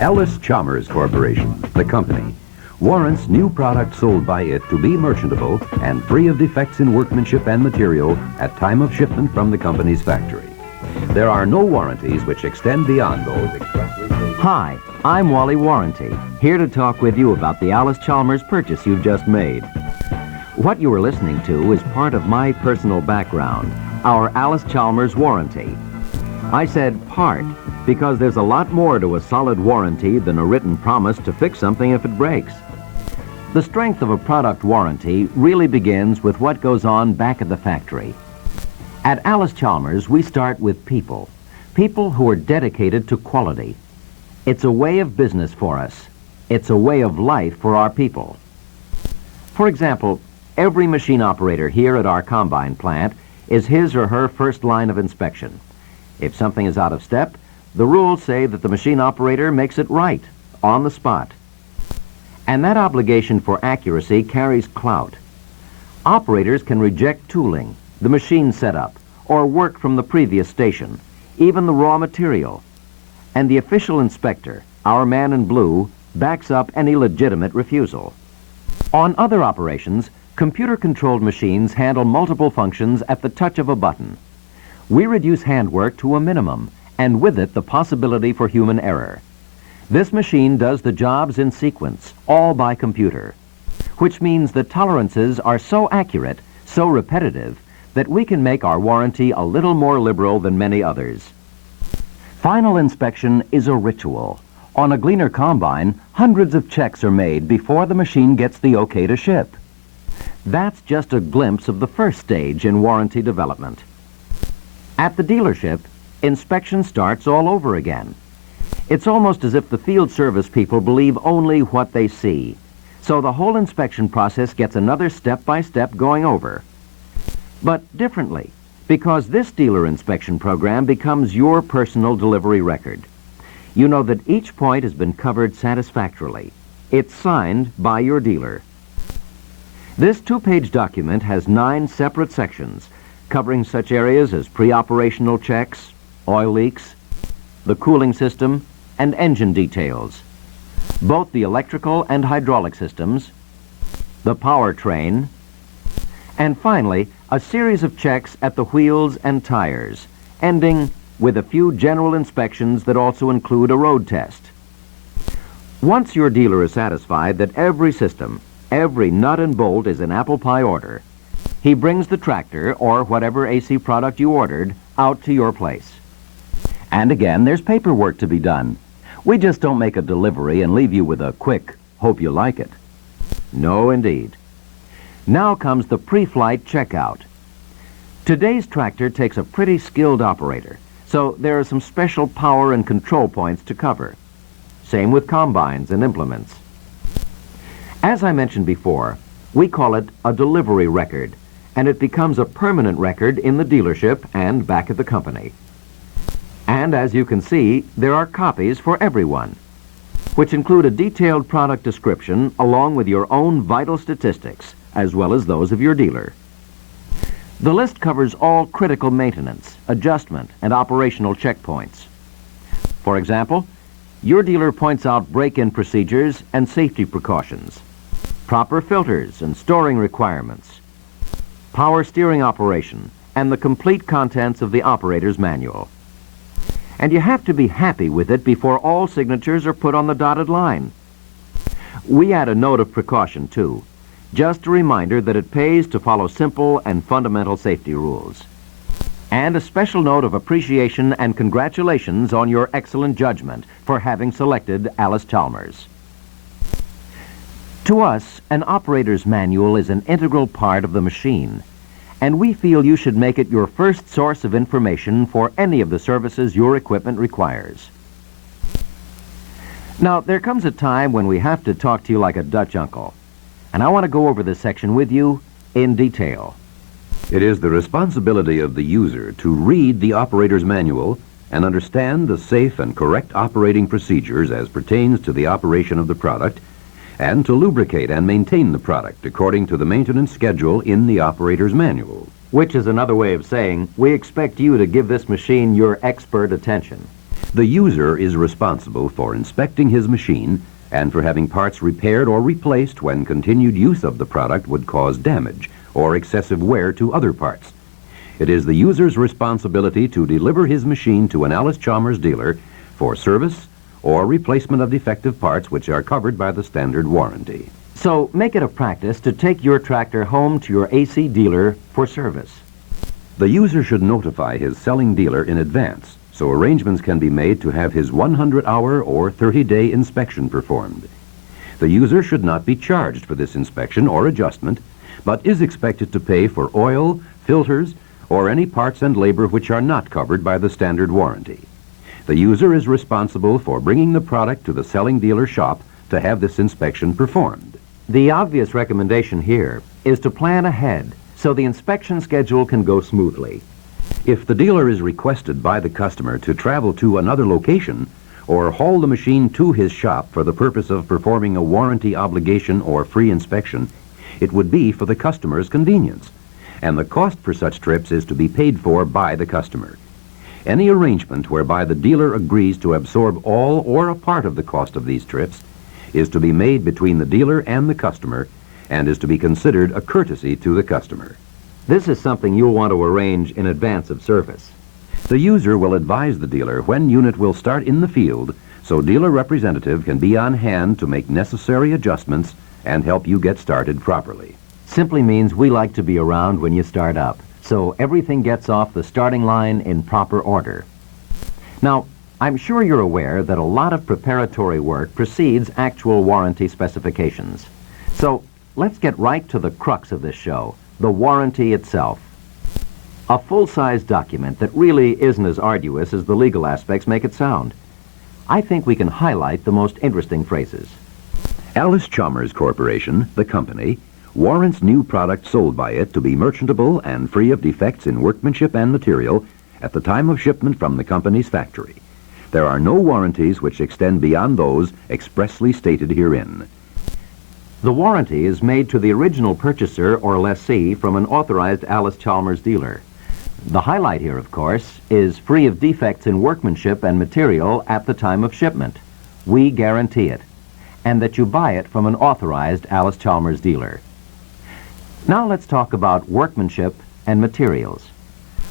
Allis Chalmers Corporation, the company, warrants new products sold by it to be merchantable and free of defects in workmanship and material at time of shipment from the company's factory. There are no warranties which extend beyond those expressly stated. Hi, I'm Wally Warranty, here to talk with you about the Allis Chalmers purchase you've just made. What you are listening to is part of my personal background, our Allis Chalmers warranty. I said part because there's a lot more to a solid warranty than a written promise to fix something if it breaks. The strength of a product warranty really begins with what goes on back at the factory. At Allis Chalmers, we start with people who are dedicated to quality. It's a way of business for us. It's a way of life for our people. For example, every machine operator here at our combine plant is his or her first line of inspection. If something is out of step, the rules say that the machine operator makes it right, on the spot. And that obligation for accuracy carries clout. Operators can reject tooling, the machine setup, or work from the previous station, even the raw material. And the official inspector, our man in blue, backs up any legitimate refusal. On other operations, computer-controlled machines handle multiple functions at the touch of a button. We reduce handwork to a minimum, and with it the possibility for human error. This machine does the jobs in sequence, all by computer, which means the tolerances are so accurate, so repetitive, that we can make our warranty a little more liberal than many others. Final inspection is a ritual. On a Gleaner combine, hundreds of checks are made before the machine gets the okay to ship. That's just a glimpse of the first stage in warranty development. At the dealership, inspection starts all over again. It's almost as if the field service people believe only what they see. So the whole inspection process gets another step-by-step going over. But differently, because this dealer inspection program becomes your personal delivery record. You know that each point has been covered satisfactorily. It's signed by your dealer. This two-page document has 9 separate sections, covering such areas as pre-operational checks, oil leaks, the cooling system, and engine details, both the electrical and hydraulic systems, the powertrain, and finally, a series of checks at the wheels and tires, ending with a few general inspections that also include a road test. Once your dealer is satisfied that every system, every nut and bolt is in apple pie order, he brings the tractor, or whatever AC product you ordered, out to your place. And again, there's paperwork to be done. We just don't make a delivery and leave you with a quick, hope you like it. No, indeed. Now comes the pre-flight checkout. Today's tractor takes a pretty skilled operator, so there are some special power and control points to cover. Same with combines and implements. As I mentioned before, we call it a delivery record, and it becomes a permanent record in the dealership and back at the company. And as you can see, there are copies for everyone, which include a detailed product description along with your own vital statistics, as well as those of your dealer. The list covers all critical maintenance, adjustment, and operational checkpoints. For example, your dealer points out break-in procedures and safety precautions, proper filters and storing requirements, power steering operation, and the complete contents of the operator's manual. And you have to be happy with it before all signatures are put on the dotted line. We add a note of precaution, too. Just a reminder that it pays to follow simple and fundamental safety rules. And a special note of appreciation and congratulations on your excellent judgment for having selected Allis Chalmers. To us, an operator's manual is an integral part of the machine, and we feel you should make it your first source of information for any of the services your equipment requires. Now, there comes a time when we have to talk to you like a Dutch uncle, and I want to go over this section with you in detail. It is the responsibility of the user to read the operator's manual and understand the safe and correct operating procedures as pertains to the operation of the product, and to lubricate and maintain the product according to the maintenance schedule in the operator's manual. Which is another way of saying, we expect you to give this machine your expert attention. The user is responsible for inspecting his machine and for having parts repaired or replaced when continued use of the product would cause damage or excessive wear to other parts. It is the user's responsibility to deliver his machine to an Allis Chalmers dealer for service or replacement of defective parts which are covered by the standard warranty. So make it a practice to take your tractor home to your AC dealer for service. The user should notify his selling dealer in advance so arrangements can be made to have his 100-hour or 30-day inspection performed. The user should not be charged for this inspection or adjustment, but is expected to pay for oil, filters, or any parts and labor which are not covered by the standard warranty. The user is responsible for bringing the product to the selling dealer shop to have this inspection performed. The obvious recommendation here is to plan ahead so the inspection schedule can go smoothly. If the dealer is requested by the customer to travel to another location or haul the machine to his shop for the purpose of performing a warranty obligation or free inspection, it would be for the customer's convenience, and the cost for such trips is to be paid for by the customer. Any arrangement whereby the dealer agrees to absorb all or a part of the cost of these trips is to be made between the dealer and the customer and is to be considered a courtesy to the customer. This is something you'll want to arrange in advance of service. The user will advise the dealer when unit will start in the field so dealer representative can be on hand to make necessary adjustments and help you get started properly. Simply means we like to be around when you start up, so everything gets off the starting line in proper order. Now, I'm sure you're aware that a lot of preparatory work precedes actual warranty specifications. So let's get right to the crux of this show, the warranty itself. A full-size document that really isn't as arduous as the legal aspects make it sound. I think we can highlight the most interesting phrases. Allis Chalmers Corporation, the company, warrants new products sold by it to be merchantable and free of defects in workmanship and material at the time of shipment from the company's factory. There are no warranties which extend beyond those expressly stated herein. The warranty is made to the original purchaser or lessee from an authorized Allis Chalmers dealer. The highlight here, of course, is free of defects in workmanship and material at the time of shipment. We guarantee it, and that you buy it from an authorized Allis Chalmers dealer. Now let's talk about workmanship and materials.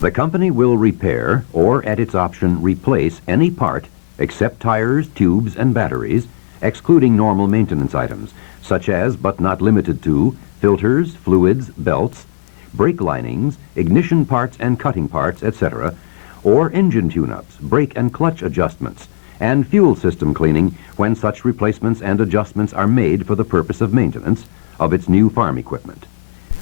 The company will repair or, at its option, replace any part except tires, tubes, and batteries, excluding normal maintenance items, such as, but not limited to, filters, fluids, belts, brake linings, ignition parts and cutting parts, etc., or engine tune-ups, brake and clutch adjustments, and fuel system cleaning when such replacements and adjustments are made for the purpose of maintenance of its new farm equipment,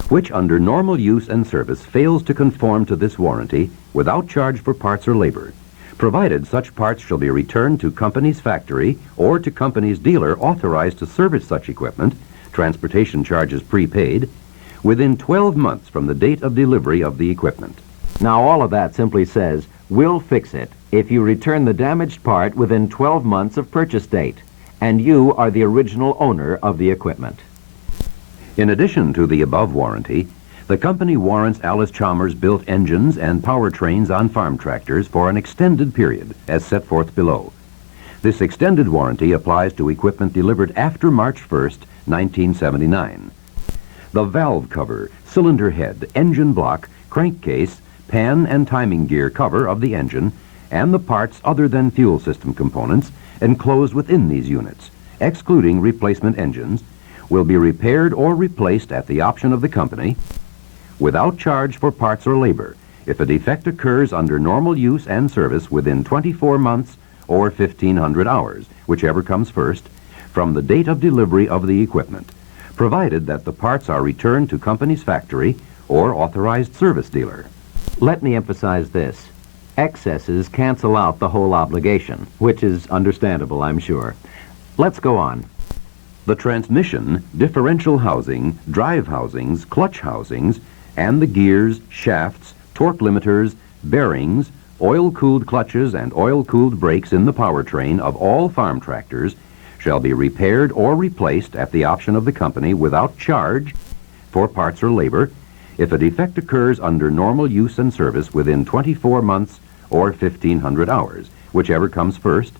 which under normal use and service fails to conform to this warranty without charge for parts or labor, provided such parts shall be returned to company's factory or to company's dealer authorized to service such equipment, transportation charges prepaid, within 12 months from the date of delivery of the equipment. Now all of that simply says, we'll fix it if you return the damaged part within 12 months of purchase date, and you are the original owner of the equipment. In addition to the above warranty, the company warrants Allis Chalmers built engines and powertrains on farm tractors for an extended period, as set forth below. This extended warranty applies to equipment delivered after March 1st, 1979. The valve cover, cylinder head, engine block, crankcase, pan and timing gear cover of the engine, and the parts other than fuel system components enclosed within these units, excluding replacement engines, will be repaired or replaced at the option of the company without charge for parts or labor if a defect occurs under normal use and service within 24 months or 1,500 hours, whichever comes first, from the date of delivery of the equipment, provided that the parts are returned to company's factory or authorized service dealer. Let me emphasize this. Excesses cancel out the whole obligation, which is understandable, I'm sure. Let's go on. The transmission, differential housing, drive housings, clutch housings, and the gears, shafts, torque limiters, bearings, oil-cooled clutches, and oil-cooled brakes in the powertrain of all farm tractors shall be repaired or replaced at the option of the company without charge for parts or labor if a defect occurs under normal use and service within 24 months or 1,500 hours, whichever comes first,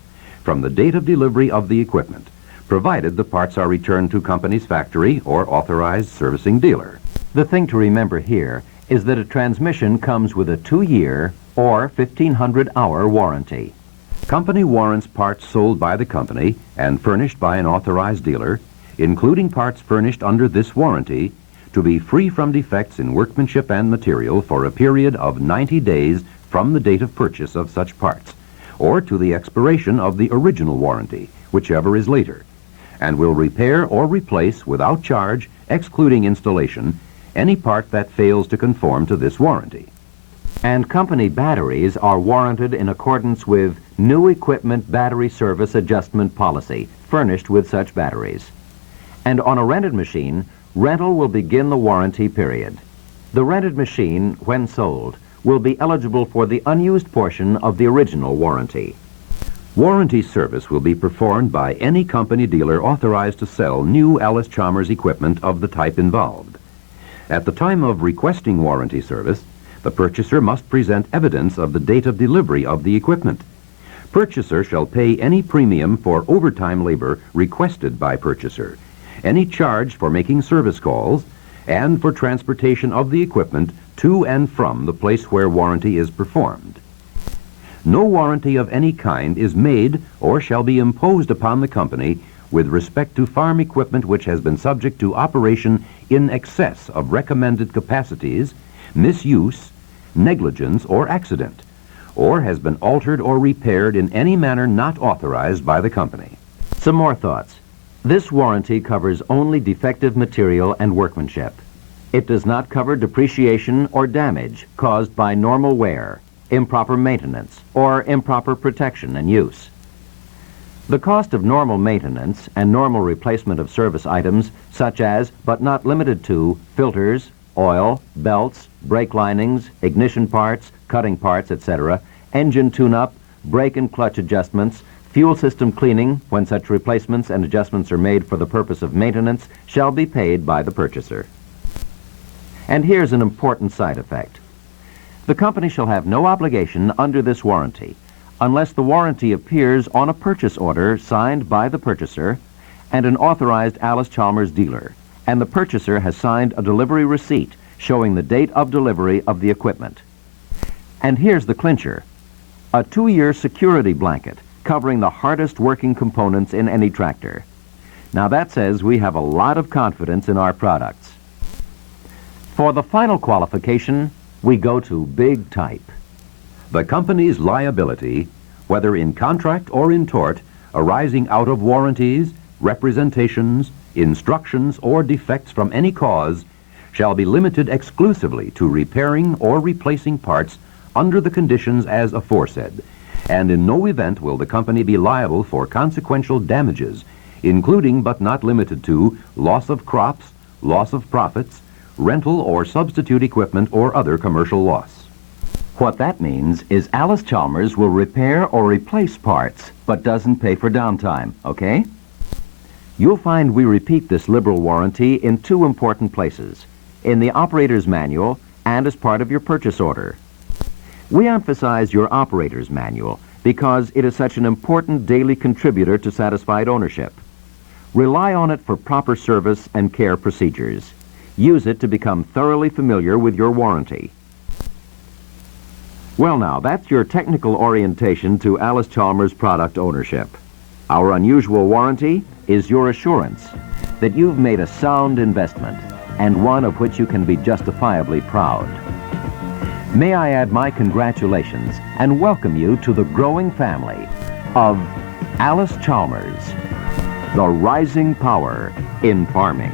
from the date of delivery of the equipment, provided the parts are returned to company's factory or authorized servicing dealer. The thing to remember here is that a transmission comes with a 2-year or 1,500-hour warranty. Company warrants parts sold by the company and furnished by an authorized dealer, including parts furnished under this warranty, to be free from defects in workmanship and material for a period of 90 days from the date of purchase of such parts, or to the expiration of the original warranty, whichever is later, and will repair or replace without charge, excluding installation, any part that fails to conform to this warranty. And company batteries are warranted in accordance with New Equipment Battery Service Adjustment Policy, furnished with such batteries. And on a rented machine, rental will begin the warranty period. The rented machine, when sold, will be eligible for the unused portion of the original warranty. Warranty service will be performed by any company dealer authorized to sell new Allis Chalmers equipment of the type involved. At the time of requesting warranty service, the purchaser must present evidence of the date of delivery of the equipment. Purchaser shall pay any premium for overtime labor requested by purchaser, any charge for making service calls, and for transportation of the equipment to and from the place where warranty is performed. No warranty of any kind is made or shall be imposed upon the company with respect to farm equipment which has been subject to operation in excess of recommended capacities, misuse, negligence, or accident, or has been altered or repaired in any manner not authorized by the company. Some more thoughts. This warranty covers only defective material and workmanship. It does not cover depreciation or damage caused by normal wear, improper maintenance, or improper protection and use. The cost of normal maintenance and normal replacement of service items such as, but not limited to, filters, oil, belts, brake linings, ignition parts, cutting parts, etc., engine tune-up, brake and clutch adjustments, fuel system cleaning, when such replacements and adjustments are made for the purpose of maintenance, shall be paid by the purchaser. And here's an important side effect. The company shall have no obligation under this warranty unless the warranty appears on a purchase order signed by the purchaser and an authorized Allis Chalmers dealer, and the purchaser has signed a delivery receipt showing the date of delivery of the equipment. And here's the clincher: a 2-year security blanket covering the hardest working components in any tractor. Now that says we have a lot of confidence in our products. For the final qualification, we go to big type. The company's liability, whether in contract or in tort, arising out of warranties, representations, instructions, or defects from any cause, shall be limited exclusively to repairing or replacing parts under the conditions as aforesaid, and in no event will the company be liable for consequential damages, including but not limited to loss of crops, loss of profits, rental or substitute equipment, or other commercial loss. What that means is Allis Chalmers will repair or replace parts, but doesn't pay for downtime, okay? You'll find we repeat this liberal warranty in 2 important places: in the operator's manual and as part of your purchase order. We emphasize your operator's manual because it is such an important daily contributor to satisfied ownership. Rely on it for proper service and care procedures. Use it to become thoroughly familiar with your warranty. Well now, that's your technical orientation to Allis Chalmers product ownership. Our unusual warranty is your assurance that you've made a sound investment and one of which you can be justifiably proud. May I add my congratulations and welcome you to the growing family of Allis Chalmers, the rising power in farming.